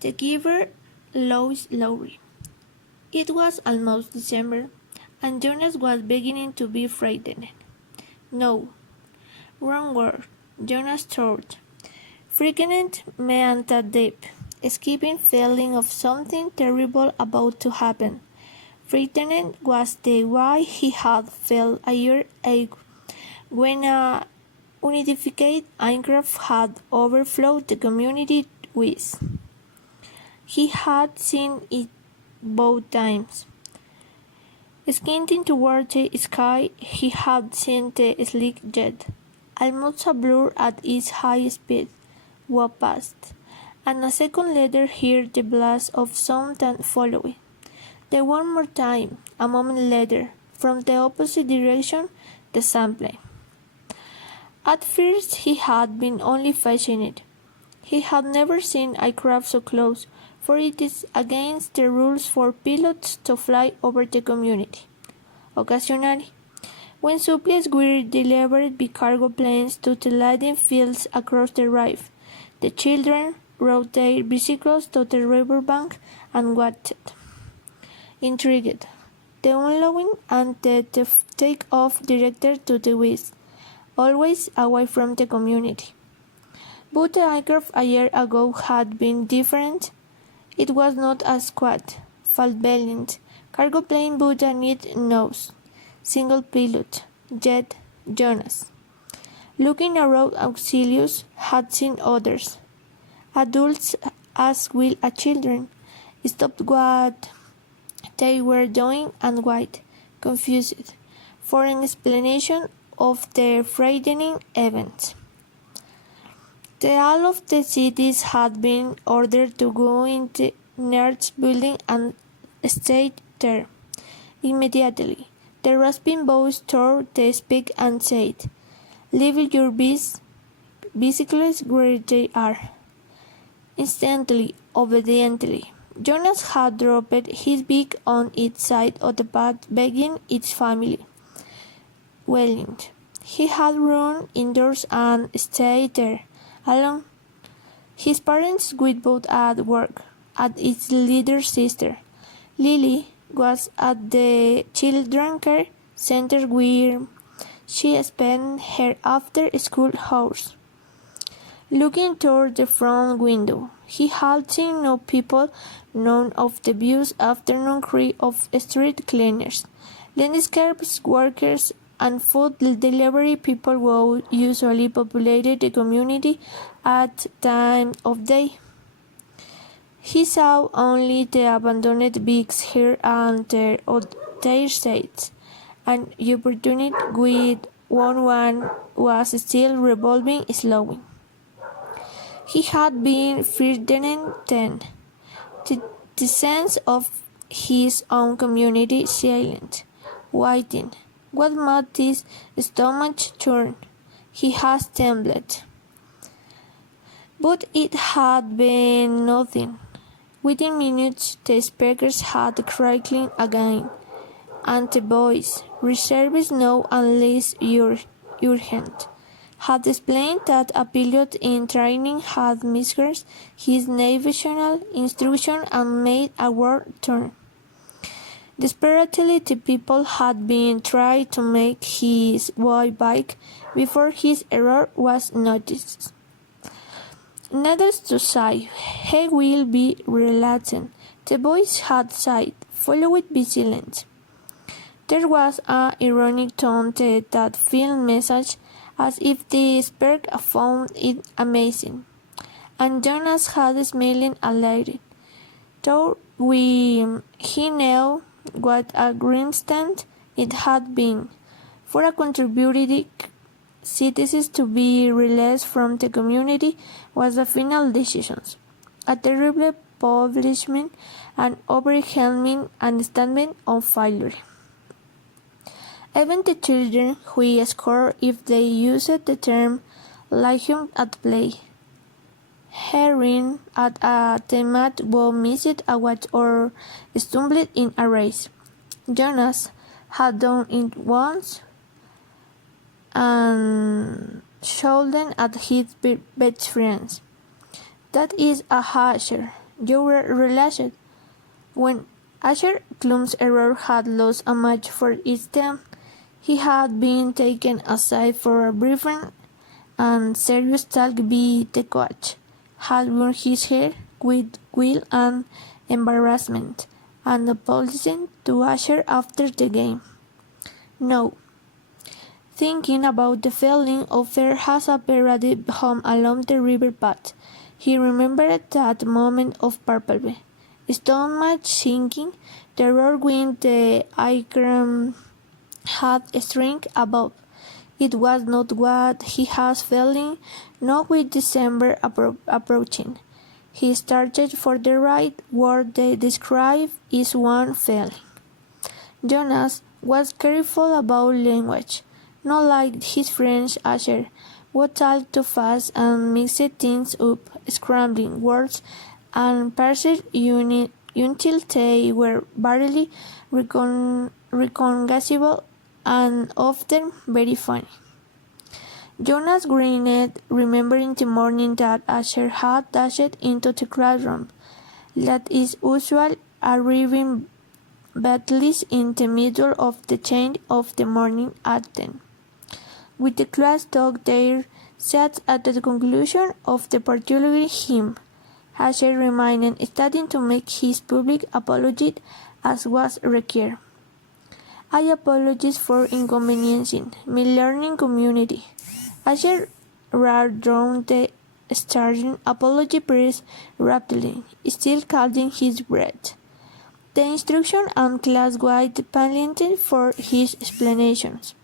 The giver, Lois Lowry. It was almost December, and Jonas was beginning to be frightened. No, wrong word, Jonas thought. Frightened meant a deep, escaping feeling of something terrible about to happen. Frightened was the way he had felt a year ago, when a unidentified aircraft had overflowed the community with. He had seen it both times. Squinting toward the sky, he had seen the sleek jet, almost a blur at its high speed, walk past, and a second later heard the blast of some tank following. Then one more time, a moment later, from the opposite direction, the same plane. At first he had been only facing it. He had never seen a craft so close, for it is against the rules for pilots to fly over the community. Occasionally, when supplies were delivered by cargo planes to the landing fields across the river, the children rode their bicycles to the riverbank and watched, intrigued, the unloading and the take-off directed to the west, always away from the community. But the aircraft a year ago had been different. It was not a squad, full-belled cargo plane but a neat nose, single pilot, jet Jonas. Looking around, Auxilius had seen others, adults as well as children, stopped what they were doing and wait, confused, for an explanation of the frightening events. The all of the cities had been ordered to go into Nerd's building and stay there. Immediately, the rasping voice tore the speak and said, "Leave your bicycles where they are." Instantly, obediently, Jonas had dropped his beak on its side of the path, begging its family. Wailing, he had run indoors and stayed there, alone. His parents were both at work, and its little sister, Lily, was at the children's care center where she spent her after-school hours. Looking toward the front window, he had seen no people, none of the view's afternoon crew of street cleaners, landscape workers, and food delivery people who usually populated the community at time of day. He saw only the abandoned bigs here and there on their sides, and opportunity with one was still revolving slowly. He had been frightened then. The sense of his own community silent, waiting. What made his stomach turn? He had trembled. But it had been nothing. Within minutes the speakers had crackling again, and the voice, reserved now unless urgent, had explained that a pilot in training had misheard his navigational instruction and made a wrong turn. Desperately the people had been trying to make his way back before his error was noticed. Needless to say, he will be reluctant, the voice had said, followed by silence. There was an ironic tone to that film message, as if the speaker found it amazing, and Jonas had smiling elated, though he knew what a grimstand it had been for a contributing citizen to be released from the community was the final decision, a terrible punishment and overwhelming understanding of failure. Even the children who scored if they used the term "Legion at play," herring at a teammate who missed a watch or stumbled in a race. Jonas had done it once and shouted at his best friends. "That is a hasher. You were relaxed. When Asher Klum's error had lost a match for its team, he had been taken aside for a brief and serious talk by the coach, had worn his hair with guilt and embarrassment, and apologized to Asher after the game. No. Thinking about the feeling of fear as a paraded home along the river path, he remembered that moment of palpable stomach sinking, the roar wind the aircraft had string above. It was not what he was feeling, not with December approaching. He started for the right word they describe is one feeling. Jonas was careful about language, not like his friend Asher, who talked too fast and mixed things up, scrambling words and parsed until they were barely recognizable and often very funny. Jonas grinned, remembering the morning that Asher had dashed into the classroom. That is usual, arriving breathless in the middle of the change of the morning at 10. With the class took their seats at the conclusion of the particular hymn, Asher remained standing to make his public apology as was required. I apologize for inconveniencing my learning community. Asher ran down the starting apology press rapidly, still holding his breath. The instruction and class waited patiently for his explanations.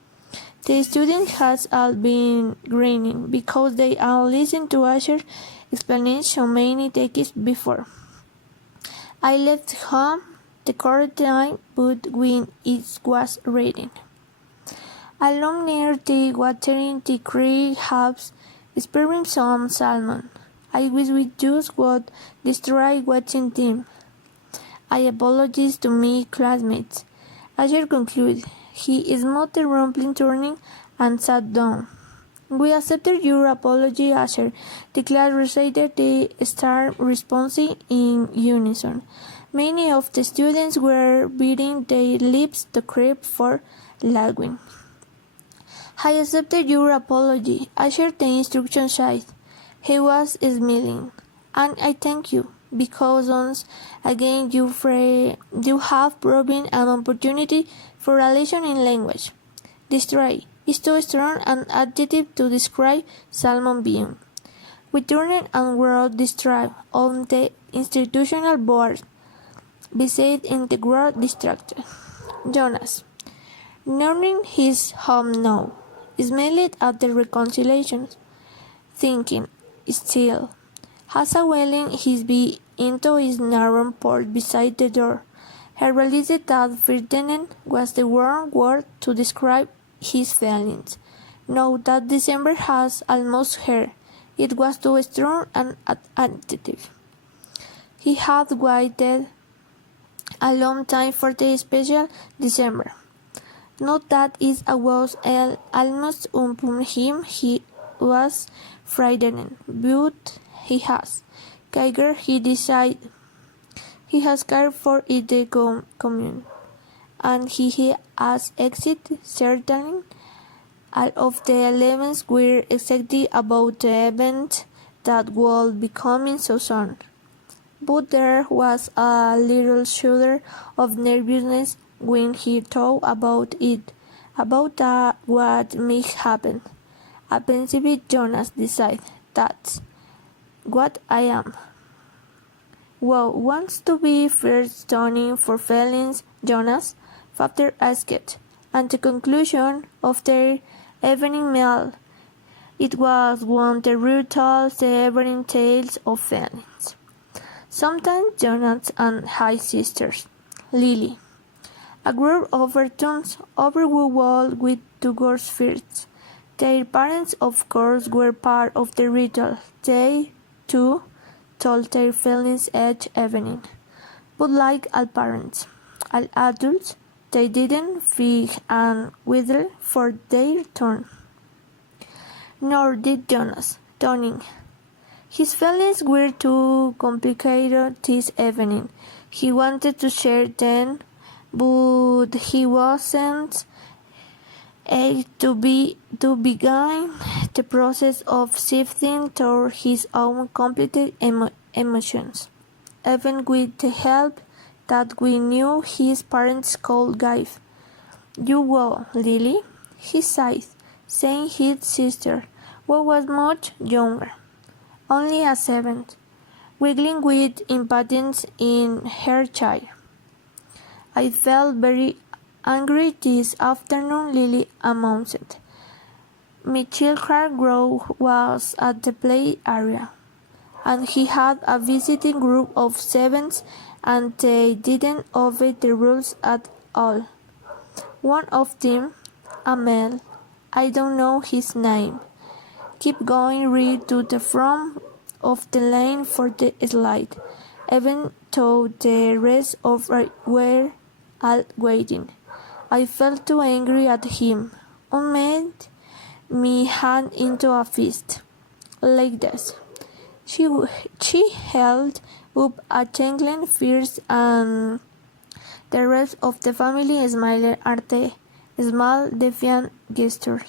The students had all been grinning because they all listened to Asher explain so many decades before. I left home the correct time, but when it was raining. Along near the watering the creek house, spearing some salmon. I wish we just would destroy watching them. I apologize to my classmates. Asher concluded. He smoothed the rumbling turning and sat down. We accepted your apology, Asher. The class recited the star response in unison. Many of the students were biting their lips to creep for laughing. I accepted your apology, Asher, the instruction said. He was smiling. And I thank you, because once again you have proven an opportunity for a lesson in language. Destroy is too strong an adjective to describe salmon being. We turned and wrote destroy on the institutional board, beside in the word distracted. Jonas, learning his home now, smiled at the reconciliations, thinking, still, has a welling his bee into his narrow port beside the door. He realized that frightening was the wrong word to describe his feelings. Now that December has almost here, it was too strong an adjective. He had waited a long time for the special December. Not that it was almost upon him he was frightened, but he has. Kiger he decided he has cared for it the commune, and he has exited certainly. All of the elements were exactly about the event that would be coming so soon. But there was a little shudder of nervousness when he thought about it, about what may happen. A pensive Jonas decided, that's what I am. Wow, wants to be first stunning for feelings, Jonas? Father asked, and the conclusion of their evening meal. It was one the brutal, severing tales of feelings. Sometimes Jonas and his sisters, Lily, a group of tongues overwhelmed with two girls' fears. Their parents, of course, were part of the ritual. They, too, told their feelings each evening. But like all parents, all adults, they didn't fig and wither for their turn. Nor did Jonas, Toning. His feelings were too complicated this evening. He wanted to share them, but he wasn't able to begin the process of sifting through his own complicated emotions, even with the help that we knew his parents could give. "You will, Lily," he sighed, saying his sister, who was much younger, only a 7, wiggling with impatience in her chair. "I felt very angry this afternoon," Lily announced. "Michael Hargrove was at the play area, and he had a visiting group of 7s, and they didn't obey the rules at all. One of them, a male, I don't know his name, kept going right to the front of the lane for the slide, even though the rest of us were all waiting. I felt too angry at him. I made me hand into a fist, like this." She held up a jingling fist, and the rest of the family smiled at the small defiant gesture.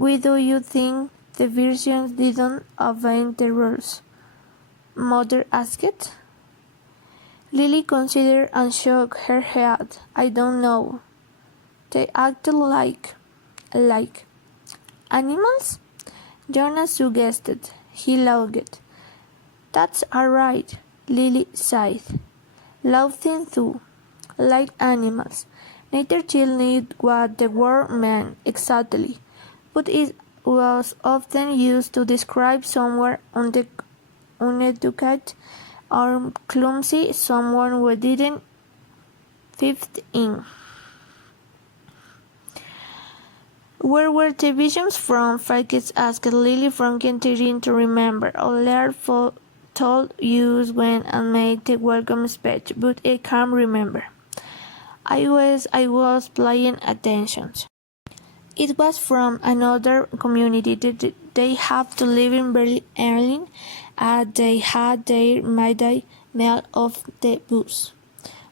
"Why do you think the versions didn't obey the rules?" Mother asked. Lily considered and shook her head. "I don't know. They acted like animals?" Jonas suggested. He laughed. "That's alright," Lily sighed, laughing too. "Like animals." Neither child knew what the word meant exactly, but it was often used to describe someone uneducated or clumsy, someone who didn't fit in. "Where were the visions from?" Francis asked Lily, trying to remember. "Laird told you when I made the welcome speech, but I can't remember. I was paying attention. It was from another community that they have to live in very early, and they had their midday meal off the bus."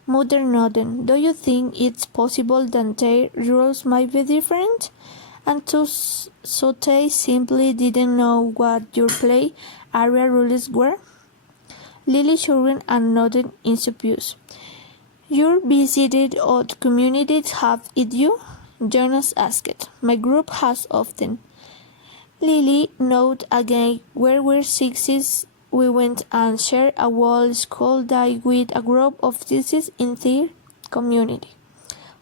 Mother nodded. "Do you think it's possible that their rules might be different? And so they simply didn't know what your play area rules were?" Lily shrugged and nodded in suppose. "You visited odd communities, have you?" Jonas asked. "My group has often." Lily nodded again. "Where were 6s? We went and shared a whole school day with a group of 6s in their community."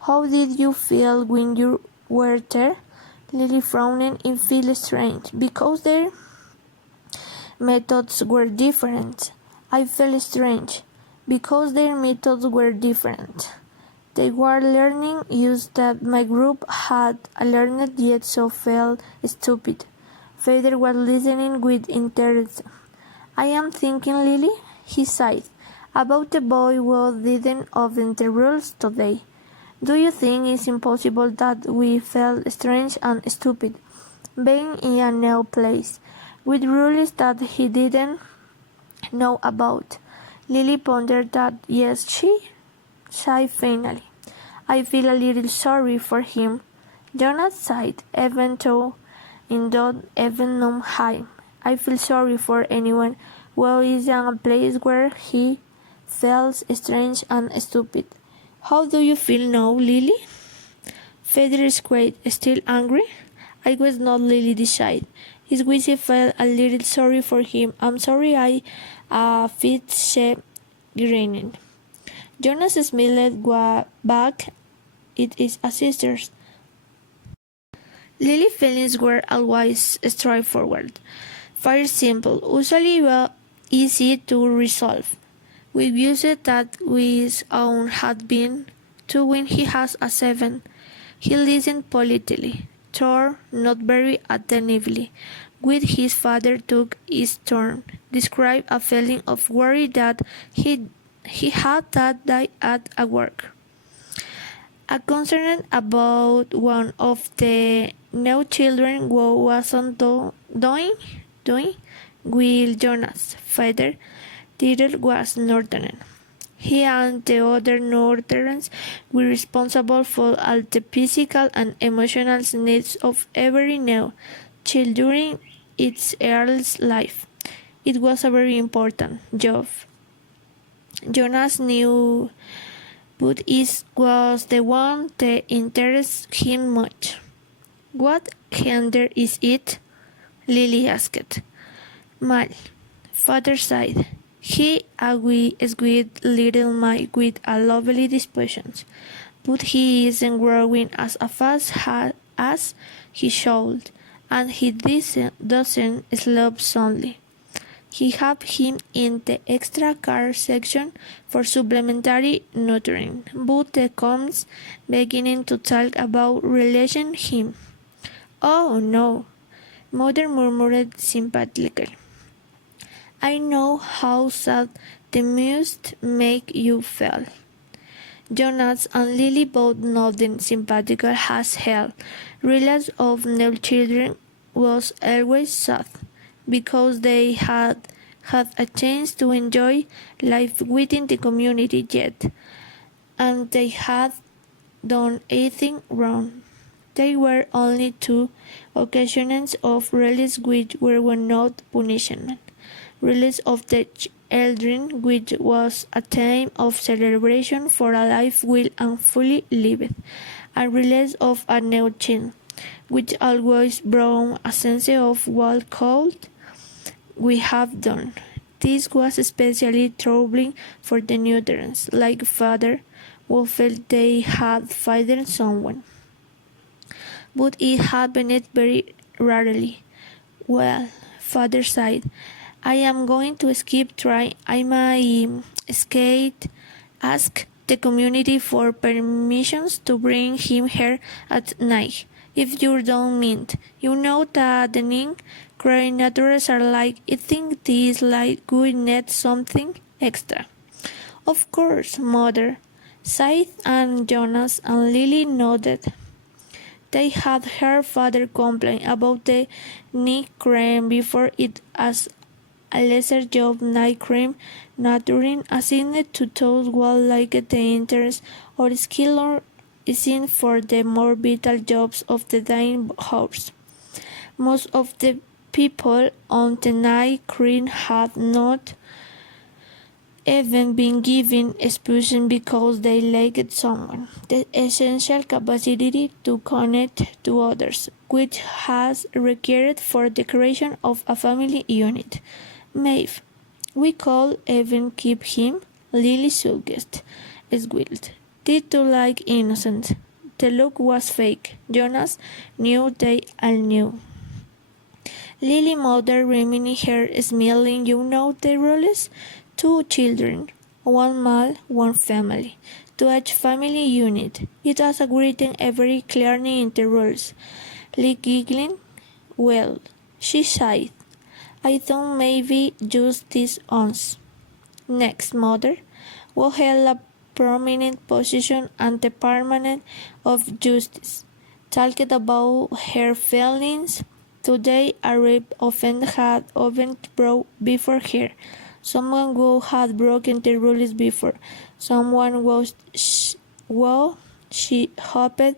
"How did you feel when you were there?" Lily frowned. "It felt strange, because their methods were different." "I felt strange, because their methods were different. They were learning use that my group had learned yet so felt stupid." Father was listening with interest. "I am thinking, Lily," he sighed, "about the boy who didn't obey the rules today. Do you think it's impossible that we felt strange and stupid, being in a new place, with rules that he didn't know about?" Lily pondered that. "Yes," she sighed finally. "I feel a little sorry for him." Jonas sighed, even though in don't even know him. "I feel sorry for anyone who is in a place where he feels strange and stupid." "How do you feel now, Lily?" Father squeaked, still angry. "I was not," Lily decided. His wife felt a little sorry for him. "I'm sorry I fit said, grinning. Jonas smiled back. "It is a sister's." Lily's feelings were always straightforward, very simple, usually easy to resolve. We used that with own had been, too, when he has a 7. He listened politely, though not very attentively, when his father took his turn, described a feeling of worry that he had that day at work. A concern about one of the new children who wasn't doing while Jonas' father, title was Northern. He and the other Northerns were responsible for all the physical and emotional needs of every new child during its early life. It was a very important job. Jonas knew, but it was the one that interested him much. "What gender is it?" Lily asked. "Male," father said. "He a wee sweet little mite with a lovely disposition, but he isn't growing as fast as he should, and he doesn't sleep soundly. He have him in the extra care section for supplementary nurturing, but the comes beginning to talk about releasing him." "Oh no," mother murmured sympathetically. "I know how sad the must make you feel." Jonas and Lily both nodded sympathetically as hell. Release of new children was always sad, because they had had a chance to enjoy life within the community yet, and they had done anything wrong. There were only 2 occasions of release which were not punishment. Release of the children, which was a time of celebration for a life well and fully lived, and release of a new child, which always brought a sense of what could we have done. This was especially troubling for the Newtons, like father, who felt they had failed someone. But it happened very rarely. "Well," father sighed, "I am going to skip trying. I might ask the community for permissions to bring him here at night, if you don't mind. You know that the coordinators are like, I think this light would need something extra." "Of course, mother," sighed, and Jonas and Lily nodded. They had heard father complain about the night cream before it as a lesser job night cream nurturing assigned to those who lacked the interest or skill or isn't for the more vital jobs of the dying hours. Most of the people on the night cream had not even been given exposure because they lacked someone, the essential capacity to connect to others, which has required for the creation of a family unit. "Maeve, we could even keep him," Lily suggested, squealed. "Did you like innocent?" The look was fake. Jonas knew they all knew. Lily mother reminded her, smiling. "You know the rules? 2 children, 1 male, 1 family, to each family unit. It was a written every clearly in the rules." Lee giggling. "Well," she sighed, "I thought maybe just this once." Next, mother, who held a prominent position at the Department of Justice, talked about her feelings. Today a rape offense had often brought before her. Someone who had broken the rules before. Someone who she hoped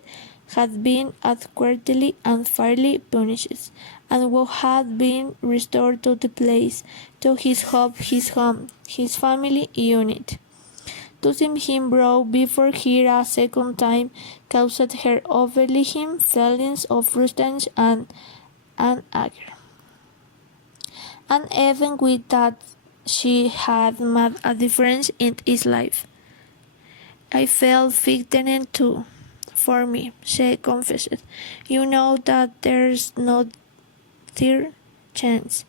had been adequately and fairly punished, and who had been restored to the place, to his home, his family unit. To see him brought before her a second time caused her overwhelming feelings of frustration and anger. And even with that, she had made a difference in his life. "I felt frightened too, for me," she confessed. "You know that there's no third chance.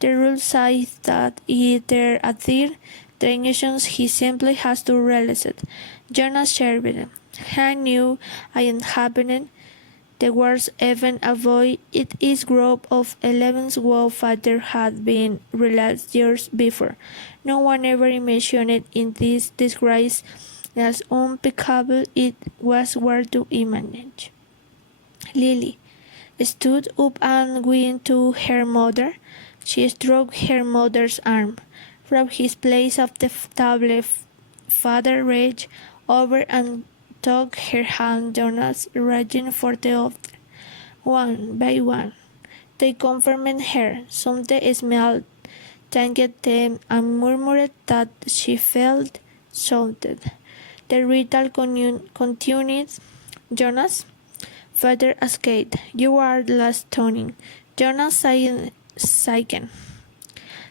The rule says that if there are third transitions, he simply has to realize it." Jonas shivered. He knew it hadn't happened. The words even avoid it is group of 11 whose father had been released years before. No one ever mentioned it in this disgrace as unspeakable it was hard to imagine. Lily stood up and went to her mother. She stroked her mother's arm. From his place at the table, father reached over and took her hand. Jonas reaching for the other. One by one, they confirmed her. Something smelled, thanked them, and murmured that she felt soothed. The ritual continued. Jonas, father asked, "You are last turning." Jonas sighed.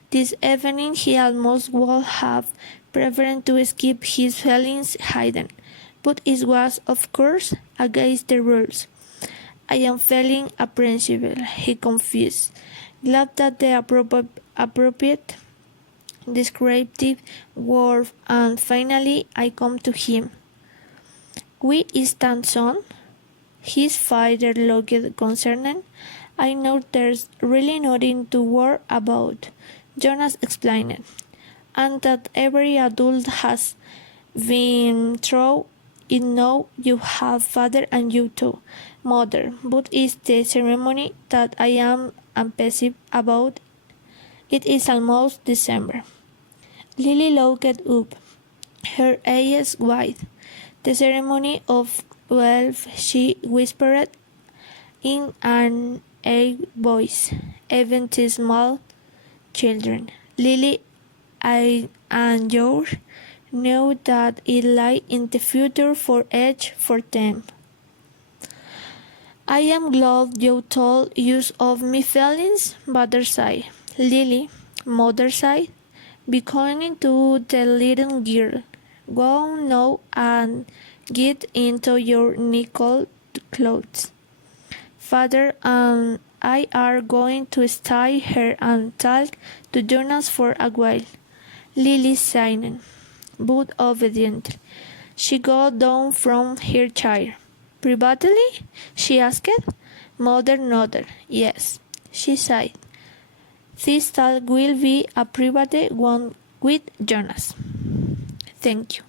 This evening he almost would have preferred to keep his feelings hidden, but it was, of course, against the rules. "I am feeling apprehensive," he confessed, glad that the appropriate descriptive word, and finally I come to him. "We stand son?" His father looked concerned. "I know there's really nothing to worry about," Jonas explained, "and that every adult has been through it now. You have father and you too, mother, but it's the ceremony that I am apprehensive about. It is almost December." Lily looked up, her eyes wide. "The ceremony of 12, she whispered in an ague voice. "Even the small children, Lily and George, knew that it lay in the future for each for them." "I am glad you told us of my feelings," father sighed. "Lily," mother sighed, beckoning to the little girl, "go now and get into your nickel clothes. Father and I are going to stay here and talk to Jonas for a while." Lily sighed, but obediently. She got down from her chair. "Privately?" she asked. Mother nodded. "Yes," she said. "This talk will be a private one with Jonas." "Thank you."